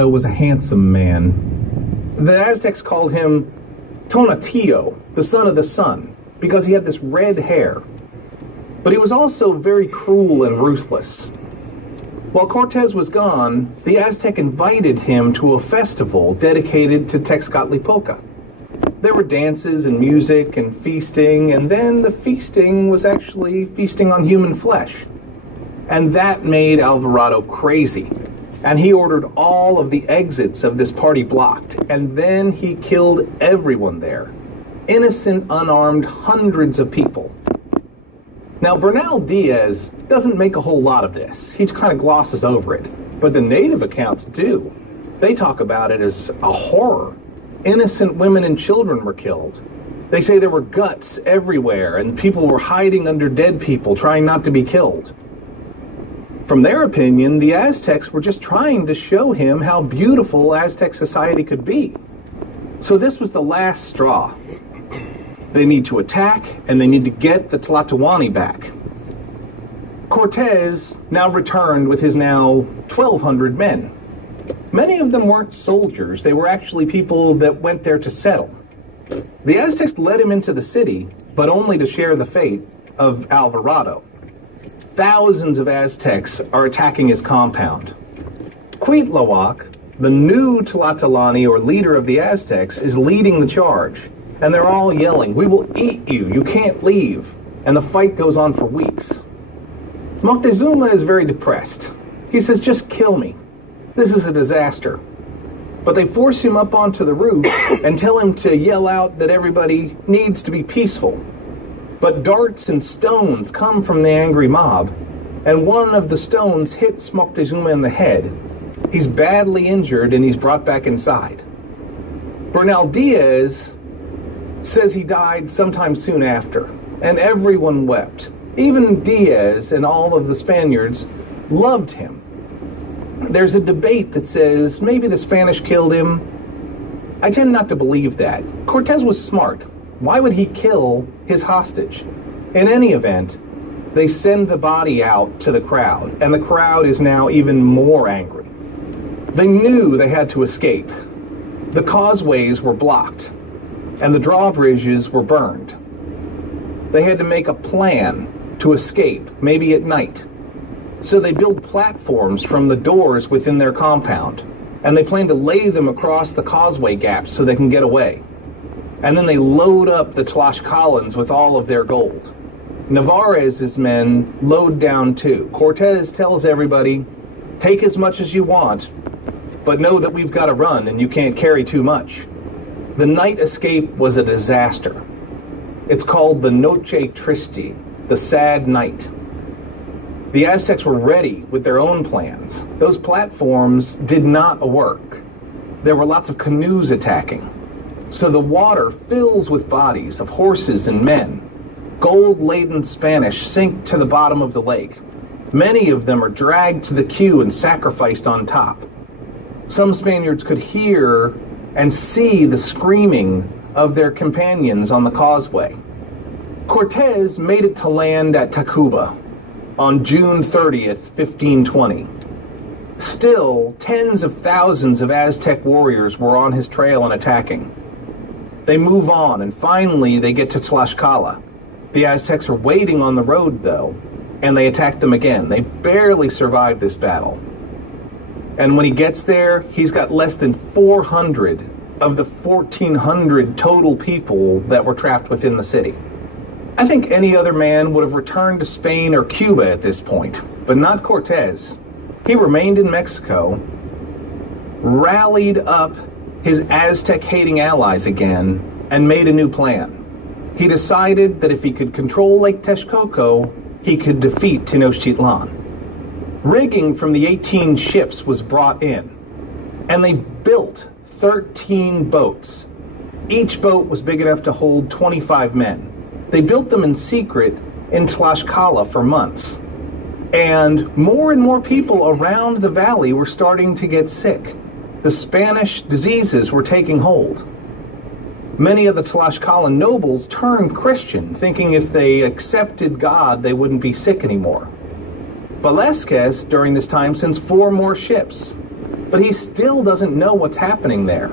was a handsome man. The Aztecs called him Tonatiuh, the son of the sun, because he had this red hair. But he was also very cruel and ruthless. While Cortez was gone, the Aztec invited him to a festival dedicated to Tezcatlipoca. There were dances and music and feasting, and then the feasting was actually feasting on human flesh. And that made Alvarado crazy. And he ordered all of the exits of this party blocked, and then he killed everyone there. Innocent, unarmed, hundreds of people. Now, Bernal Diaz doesn't make a whole lot of this. He kind of glosses over it. But the native accounts do. They talk about it as a horror. Innocent women and children were killed. They say there were guts everywhere, and people were hiding under dead people, trying not to be killed. From their opinion, the Aztecs were just trying to show him how beautiful Aztec society could be. So this was the last straw. They need to attack, and they need to get the Tlatoani back. Cortez now returned with his now 1,200 men. Many of them weren't soldiers. They were actually people that went there to settle. The Aztecs led him into the city, but only to share the fate of Alvarado. Thousands of Aztecs are attacking his compound. Cuitlahuac, the new Tlatoani or leader of the Aztecs, is leading the charge. And they're all yelling, "We will eat you, you can't leave." And the fight goes on for weeks. Moctezuma is very depressed. He says, "Just kill me. This is a disaster." But they force him up onto the roof and tell him to yell out that everybody needs to be peaceful. But darts and stones come from the angry mob, and one of the stones hits Moctezuma in the head. He's badly injured and he's brought back inside. Bernal Diaz says he died sometime soon after, and everyone wept. Even Diaz and all of the Spaniards loved him. There's a debate that says maybe the Spanish killed him. I tend not to believe that. Cortez was smart. Why would he kill his hostage? In any event, they send the body out to the crowd, and the crowd is now even more angry. They knew they had to escape. The causeways were blocked, and the drawbridges were burned. They had to make a plan to escape, maybe at night. So they build platforms from the doors within their compound, and they plan to lay them across the causeway gaps so they can get away. And then they load up the Tlaxcalans with all of their gold. Narvaez's men load down too. Cortez tells everybody, "Take as much as you want, but know that we've got to run and you can't carry too much." The night escape was a disaster. It's called the Noche Triste, the sad night. The Aztecs were ready with their own plans. Those platforms did not work. There were lots of canoes attacking. So the water fills with bodies of horses and men. Gold-laden Spanish sink to the bottom of the lake. Many of them are dragged to the queue and sacrificed on top. Some Spaniards could hear and see the screaming of their companions on the causeway. Cortez made it to land at Tacuba on June 30th, 1520. Still, tens of thousands of Aztec warriors were on his trail and attacking. They move on, and finally they get to Tlaxcala. The Aztecs are waiting on the road, though, and they attack them again. They barely survive this battle. And when he gets there, he's got less than 400 of the 1,400 total people that were trapped within the city. I think any other man would have returned to Spain or Cuba at this point, but not Cortez. He remained in Mexico, rallied up his Aztec-hating allies again, and made a new plan. He decided that if he could control Lake Texcoco, he could defeat Tenochtitlan. Rigging from the 18 ships was brought in, and they built 13 boats. Each boat was big enough to hold 25 men. They built them in secret in Tlaxcala for months. And more people around the valley were starting to get sick. The Spanish diseases were taking hold. Many of the Tlaxcalan nobles turned Christian, thinking if they accepted God, they wouldn't be sick anymore. Velázquez, during this time, sends 4 more ships. but he still doesn't know what's happening there.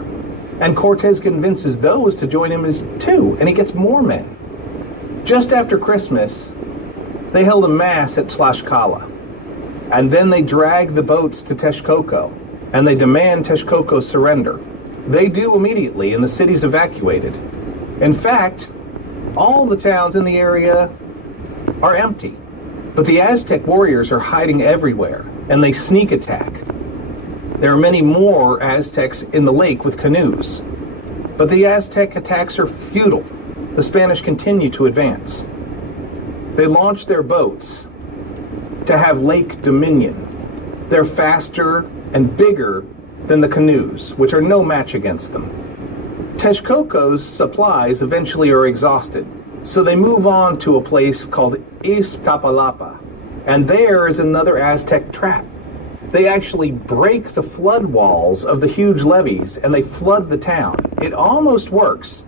And Cortez convinces those to join him as too, and he gets more men. Just after Christmas, they held a mass at Tlaxcala, and then they drag the boats to Texcoco, and they demand Texcoco's surrender. They do immediately, and the city's evacuated. In fact, all the towns in the area are empty, but the Aztec warriors are hiding everywhere, and they sneak attack. There are many more Aztecs in the lake with canoes, but the Aztec attacks are futile. The Spanish continue to advance. They launch their boats to have lake dominion. They're faster and bigger than the canoes, which are no match against them. Texcoco's supplies eventually are exhausted, so they move on to a place called Iztapalapa, and there is another Aztec trap. They actually break the flood walls of the huge levees, and they flood the town. It almost works,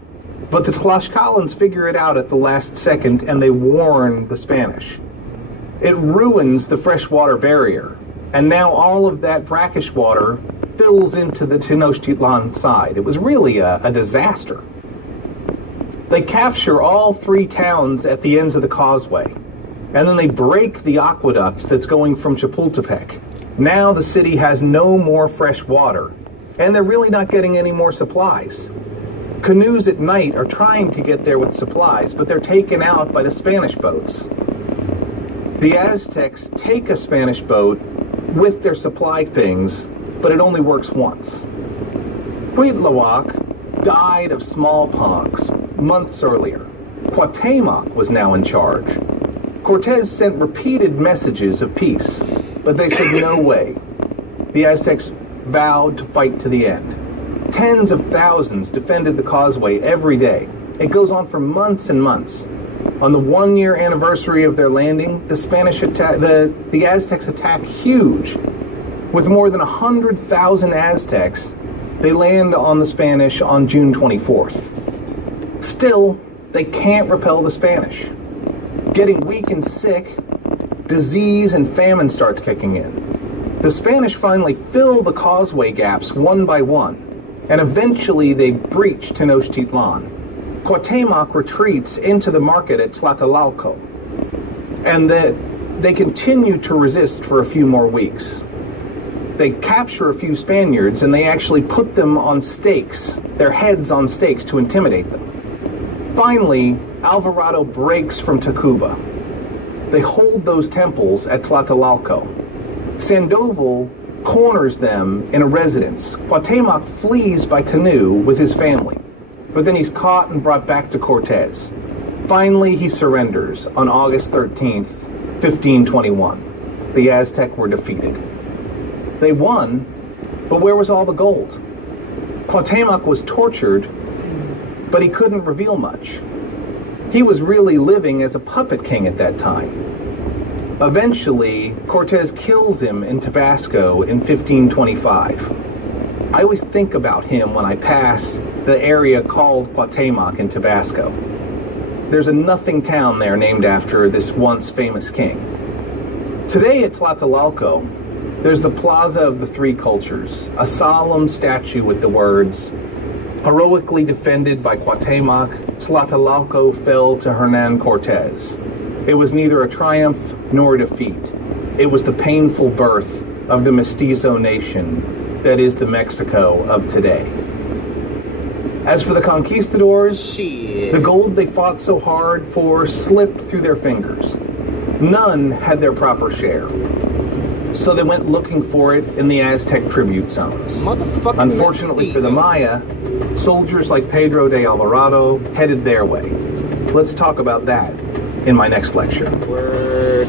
but the Tlaxcalans figure it out at the last second, and they warn the Spanish. It ruins the freshwater barrier, and now all of that brackish water fills into the Tenochtitlan side. It was really a disaster. They capture all three towns at the ends of the causeway, and then they break the aqueduct that's going from Chapultepec. Now the city has no more fresh water, and they're really not getting any more supplies. Canoes at night are trying to get there with supplies, but they're taken out by the Spanish boats. The Aztecs take a Spanish boat with their supply things, but it only works once. Cuitlahuac died of smallpox months earlier. Cuauhtémoc was now in charge. Cortez sent repeated messages of peace, but they said no way. The Aztecs vowed to fight to the end. Tens of thousands defended the causeway every day. It goes on for months and months. On the one-year anniversary of their landing, the Aztecs attack huge. With more than 100,000 Aztecs, they land on the Spanish on June 24th. Still, they can't repel the Spanish. Getting weak and sick, disease and famine starts kicking in. The Spanish finally fill the causeway gaps one by one, and eventually they breach Tenochtitlan. Cuauhtémoc retreats into the market at Tlatelolco, and they continue to resist for a few more weeks. They capture a few Spaniards, and they actually put them on stakes, their heads on stakes, to intimidate them. Finally, Alvarado breaks from Tacuba. They hold those temples at Tlatelolco. Sandoval corners them in a residence. Cuauhtémoc flees by canoe with his family, but then he's caught and brought back to Cortez. Finally, he surrenders on August 13th, 1521. The Aztec were defeated. They won, but where was all the gold? Cuauhtémoc was tortured, but he couldn't reveal much. He was really living as a puppet king at that time. Eventually, Cortez kills him in Tabasco in 1525. I always think about him when I pass the area called Cuauhtémoc in Tabasco. There's a nothing town there named after this once famous king. Today at Tlatelolco, there's the Plaza of the Three Cultures, a solemn statue with the words, "Heroically defended by Cuauhtémoc, Tlatelolco fell to Hernan Cortez. It was neither a triumph nor a defeat. It was the painful birth of the mestizo nation that is the Mexico of today." As for the conquistadors, the gold they fought so hard for slipped through their fingers. None had their proper share, so they went looking for it in the Aztec tribute zones. Unfortunately for the Maya, soldiers like Pedro de Alvarado headed their way. Let's talk about that in my next lecture. Word.